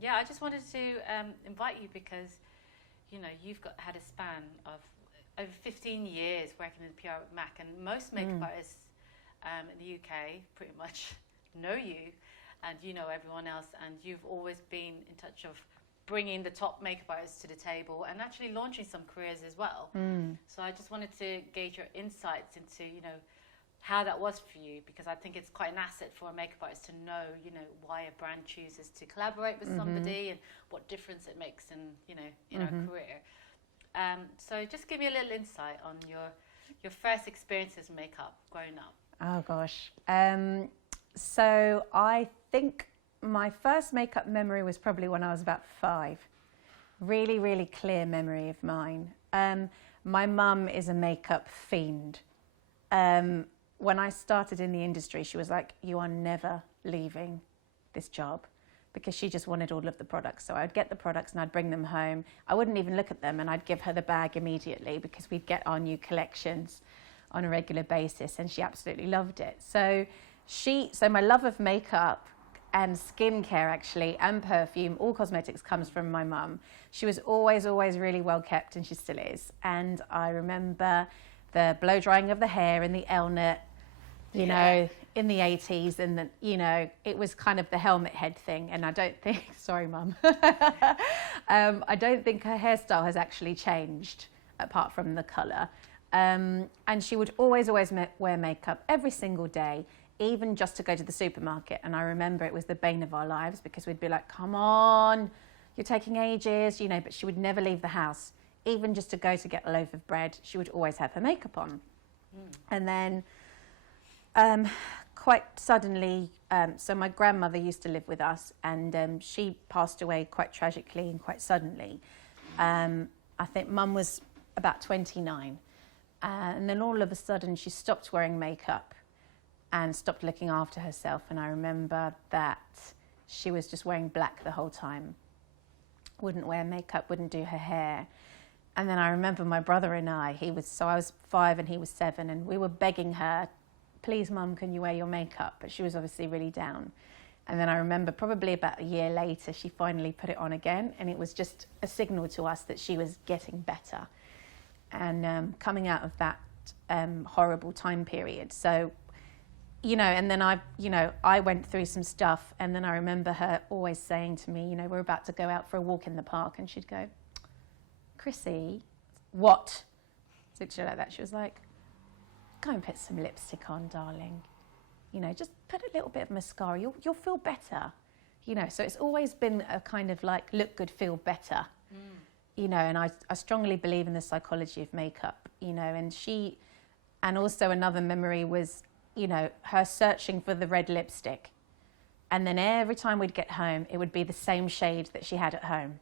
Yeah, I just wanted to invite you because, you know, you've had a span of over 15 years working in PR with MAC, and most makeup artists in the UK pretty much know you, and you know everyone else, and you've always been in touch of bringing the top makeup artists to the table and actually launching some careers as well. So I just wanted to gauge your insights into, you know, how that was for you, because I think it's quite an asset for a makeup artist to know, you know, why a brand chooses to collaborate with somebody and what difference it makes in, you know, in our career. So just give me a little insight on your first experiences in makeup growing up. Oh gosh. So I think my first makeup memory was probably when I was about 5. Really, really clear memory of mine. My mum is a makeup fiend. When I started in the industry, she was like, "You are never leaving this job," because she just wanted all of the products. So I'd get the products and I'd bring them home. I wouldn't even look at them, and I'd give her the bag immediately because we'd get our new collections on a regular basis, and she absolutely loved it. So my love of makeup and skincare actually, and perfume, all cosmetics, comes from my mum. She was always really well kept, and she still is. And I remember the blow drying of the hair and the L-net, you know, in the 80s, and you know, it was kind of the helmet head thing. And I don't think, sorry mum, I don't think her hairstyle has actually changed apart from the colour. And she would always wear makeup every single day, even just to go to the supermarket. And I remember it was the bane of our lives because we'd be like, "Come on, you're taking ages," you know, but she would never leave the house. Even just to go to get a loaf of bread, she would always have her makeup on. And then quite suddenly, so my grandmother used to live with us, and she passed away quite tragically and quite suddenly. I think mum was about 29. And then all of a sudden she stopped wearing makeup and stopped looking after herself. And I remember that she was just wearing black the whole time. Wouldn't wear makeup, wouldn't do her hair. And then I remember my brother and I was 5 and he was 7, and we were begging her, "Please mum, can you wear your makeup?" But she was obviously really down. And then I remember probably about a year later, she finally put it on again, and it was just a signal to us that she was getting better and coming out of that horrible time period. So, you know, and then I went through some stuff, and then I remember her always saying to me, you know, we're about to go out for a walk in the park, and she'd go, "Chrissy, what?" Literally like that. She was like, "Go and put some lipstick on, darling. You know, just put a little bit of mascara. You'll feel better." You know, so it's always been a kind of like look good, feel better. You know, and I strongly believe in the psychology of makeup, you know, and also another memory was, you know, her searching for the red lipstick. And then every time we'd get home, it would be the same shade that she had at home.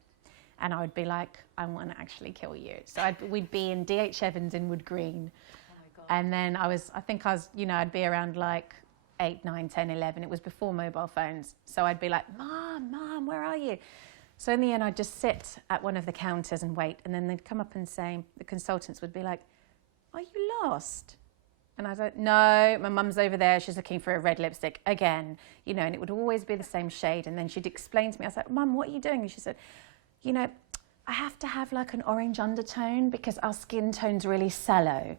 And I would be like, "I want to actually kill you." So we'd be in D.H. Evans in Wood Green. Oh my God. And then I'd be around like 8, 9, 10, 11. It was before mobile phones. So I'd be like, Mom, where are you?" So in the end, I'd just sit at one of the counters and wait. And then they'd come up and say, the consultants would be like, "Are you lost?" And I was like, "No, my mum's over there. She's looking for a red lipstick again." You know, and it would always be the same shade. And then she'd explain to me, I was like, "Mum, what are you doing?" And she said, "You know, I have to have like an orange undertone because our skin tone's really sallow."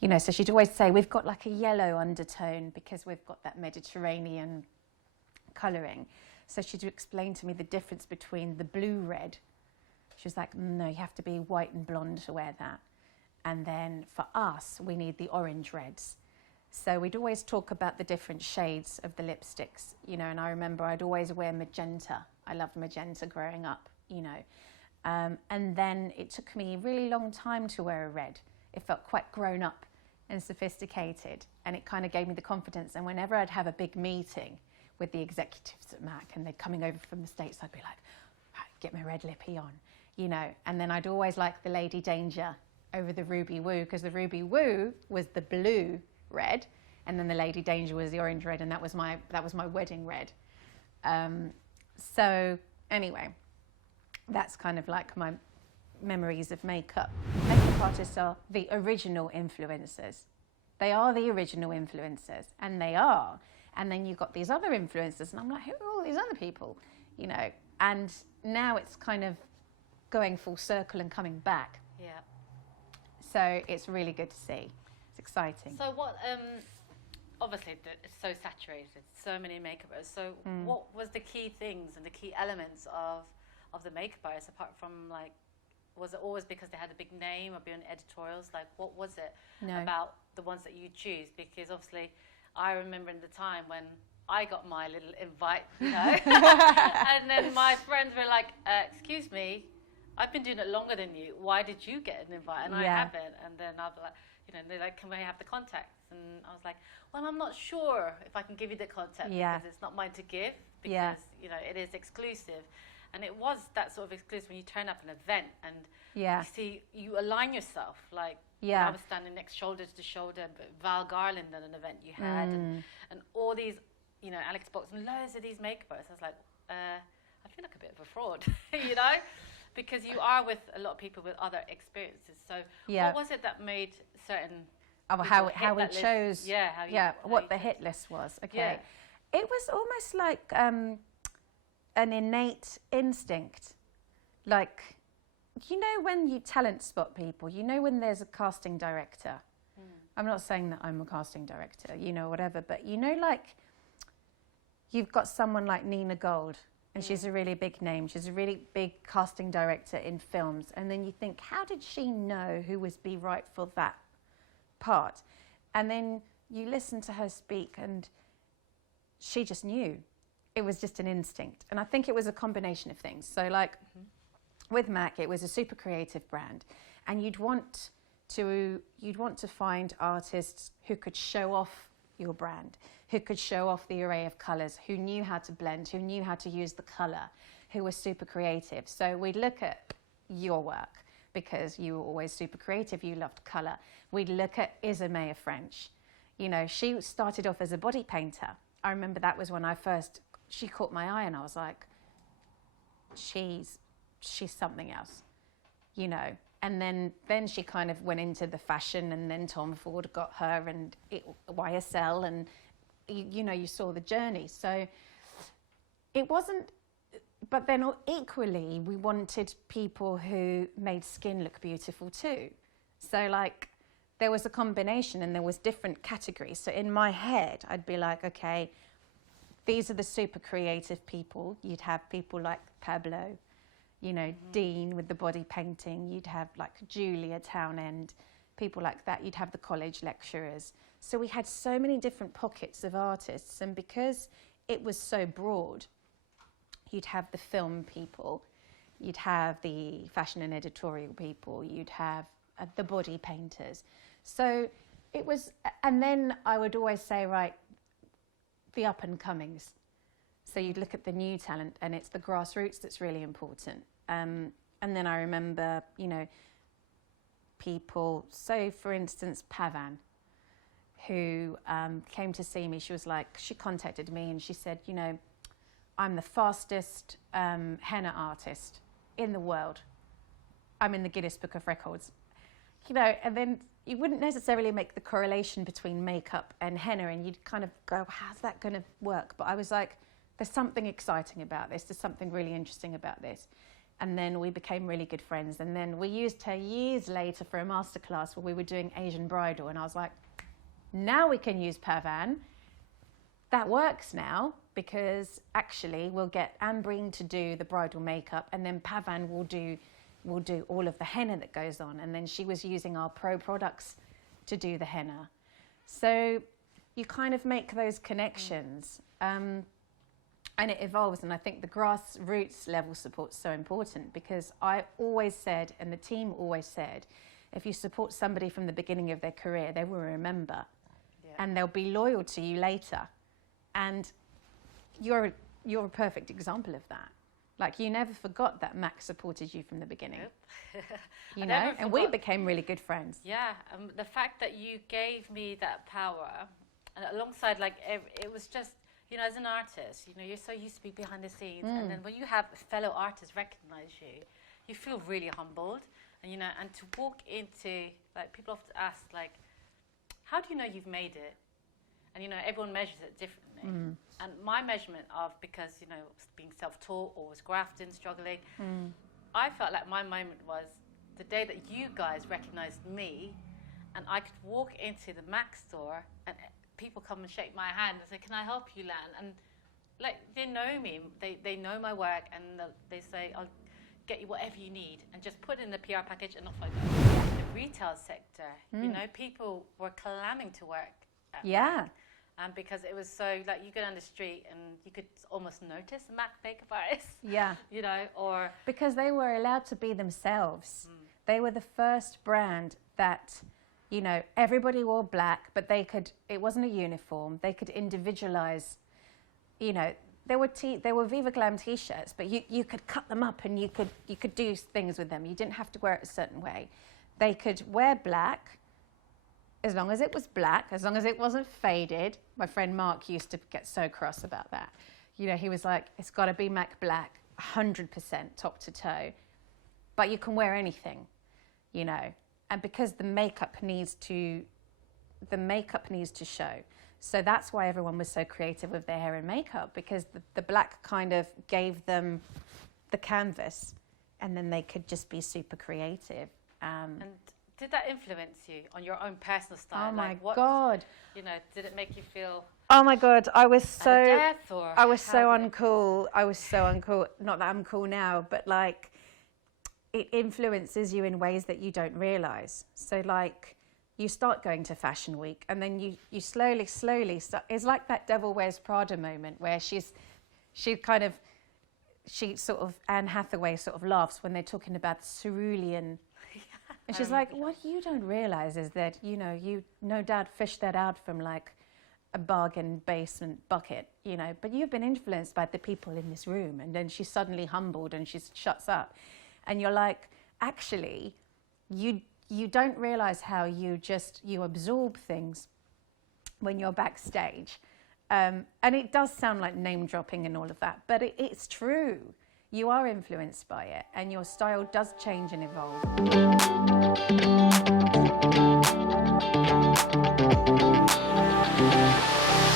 You know, so she'd always say, "We've got like a yellow undertone because we've got that Mediterranean colouring." So she'd explain to me the difference between the blue red. She was like, "No, you have to be white and blonde to wear that. And then for us, we need the orange reds." So we'd always talk about the different shades of the lipsticks, you know, and I remember I'd always wear magenta. I loved magenta growing up, you know. And then it took me a really long time to wear a red. It felt quite grown up and sophisticated, and it kind of gave me the confidence. And whenever I'd have a big meeting with the executives at MAC and they're coming over from the States, I'd be like, "Right, get my red lippy on," you know. And then I'd always like the Lady Danger over the Ruby Woo, because the Ruby Woo was the blue red, and then the Lady Danger was the orange red, and that was my wedding red. So anyway, that's kind of like my memories of makeup. Makeup artists are the original influencers. They are the original influencers, and they are. And then you've got these other influencers, and I'm like, who are all these other people? You know, and now it's kind of going full circle and coming back. Yeah. So it's really good to see. It's exciting. So what, obviously it's so saturated, so many makeup artists. So what was the key things and the key elements of the makeup artists, apart from like, was it always because they had a big name or be on editorials? Like, what was it about the ones that you choose? Because obviously, I remember in the time when I got my little invite, you know, and then my friends were like, excuse me, I've been doing it longer than you. Why did you get an invite and I haven't? And then I'll be like, you know, they're like, can we have the contacts? And I was like, well, I'm not sure if I can give you the contact because it's not mine to give, because, you know, it is exclusive. And it was that sort of exclusive when you turn up an event and you see, you align yourself. Like, I was standing next shoulder to shoulder, but Val Garland at an event you had, and all these, you know, Alex Box and loads of these makeup artists. I was like, I feel like a bit of a fraud, you know, because you are with a lot of people with other experiences. So what was it that made certain how we chose what the hit list was? Okay, it was almost like an innate instinct, like, you know, when you talent spot people, you know, when there's a casting director. I'm not saying that I'm a casting director, you know, whatever, but you know, like, you've got someone like Nina Gold, and she's a really big name. She's a really big casting director in films. And then you think, how did she know who would be right for that part? And then you listen to her speak, and she just knew. It was just an instinct. And I think it was a combination of things. So like with MAC, it was a super creative brand. And you'd want to find artists who could show off your brand, who could show off the array of colours, who knew how to blend, who knew how to use the colour, who were super creative. So we'd look at your work because you were always super creative, you loved colour. We'd look at Isabelle French. You know, she started off as a body painter. I remember that was when she caught my eye, and I was like, she's something else, you know. And then she kind of went into the fashion, and then Tom Ford got her, and YSL, and you know, you saw the journey. So it wasn't, but then equally we wanted people who made skin look beautiful too. So like there was a combination, and there was different categories. So in my head, I'd be like, okay, these are the super creative people. You'd have people like Pablo, you know, Dean with the body painting. You'd have like Julia Townend, people like that. You'd have the college lecturers. So we had so many different pockets of artists. And because it was so broad, you'd have the film people, you'd have the fashion and editorial people, you'd have the body painters. So it was, and then I would always say, right, the up and comings. So you'd look at the new talent, and it's the grassroots that's really important. And then I remember, you know, people, so for instance, Pavan, who came to see me. She contacted me and she said, you know, I'm the fastest henna artist in the world. I'm in the Guinness Book of Records. You know, and then you wouldn't necessarily make the correlation between makeup and henna, and you'd kind of go, how's that going to work? But I was like, there's something exciting about this. There's something really interesting about this. And then we became really good friends. And then we used her years later for a masterclass where we were doing Asian bridal. And I was like, now we can use Pavan. That works now, because actually we'll get Ambreen to do the bridal makeup, and then Pavan will do all of the henna that goes on. And then she was using our pro products to do the henna. So you kind of make those connections. And it evolves, and I think the grassroots level support's so important, because I always said, and the team always said, if you support somebody from the beginning of their career, they will remember, and they'll be loyal to you later. And you're a perfect example of that. Like, you never forgot that Max supported you from the beginning. Nope. You know, and we became really good friends. Yeah, the fact that you gave me that power, and alongside, like, it was just, you know, as an artist, you know, you're so used to be behind the scenes, and then when you have fellow artists recognize you, you feel really humbled, and you know, and to walk into, like, people often ask, like, how do you know you've made it? And, you know, everyone measures it differently. And my measurement of, because, you know, being self-taught or was grafting, struggling, I felt like my moment was the day that you guys recognized me and I could walk into the Mac store and people come and shake my hand and say, can I help you, Lan? And, like, they know me. They know my work, and they say, I'll get you whatever you need, and just put it in the PR package and off I go. The retail sector, you know, people were clamming to work at Mac. Because it was so, like, you go down the street and you could almost notice a Mac makeup artist. Yeah. You know, or... Because they were allowed to be themselves. They were the first brand that, you know, everybody wore black, but they could, it wasn't a uniform. They could individualize, you know, there were Viva Glam t-shirts, but you could cut them up and you could do things with them. You didn't have to wear it a certain way. They could wear black, as long as it was black, as long as it wasn't faded. My friend Mark used to get so cross about that. You know, he was like, it's got to be Mac black, 100% top to toe. But you can wear anything, you know. And because the makeup needs to show. So that's why everyone was so creative with their hair and makeup, because the black kind of gave them the canvas, and then they could just be super creative. And did that influence you on your own personal style? Oh my God! You know, did it make you feel? Oh my God! I was so uncool. I was so uncool. Not that I'm cool now, but like, it influences you in ways that you don't realize. So like, you start going to Fashion Week, and then you slowly start. It's like that Devil Wears Prada moment where she sort of Anne Hathaway sort of laughs when they're talking about the cerulean. And she's like, what you don't realize is that, you know, you no doubt fished that out from like a bargain basement bucket, you know, but you've been influenced by the people in this room. And then she's suddenly humbled and she shuts up. And you're like, actually, you don't realize how you absorb things when you're backstage. And it does sound like name dropping and all of that, but it's true. You are influenced by it, and your style does change and evolve.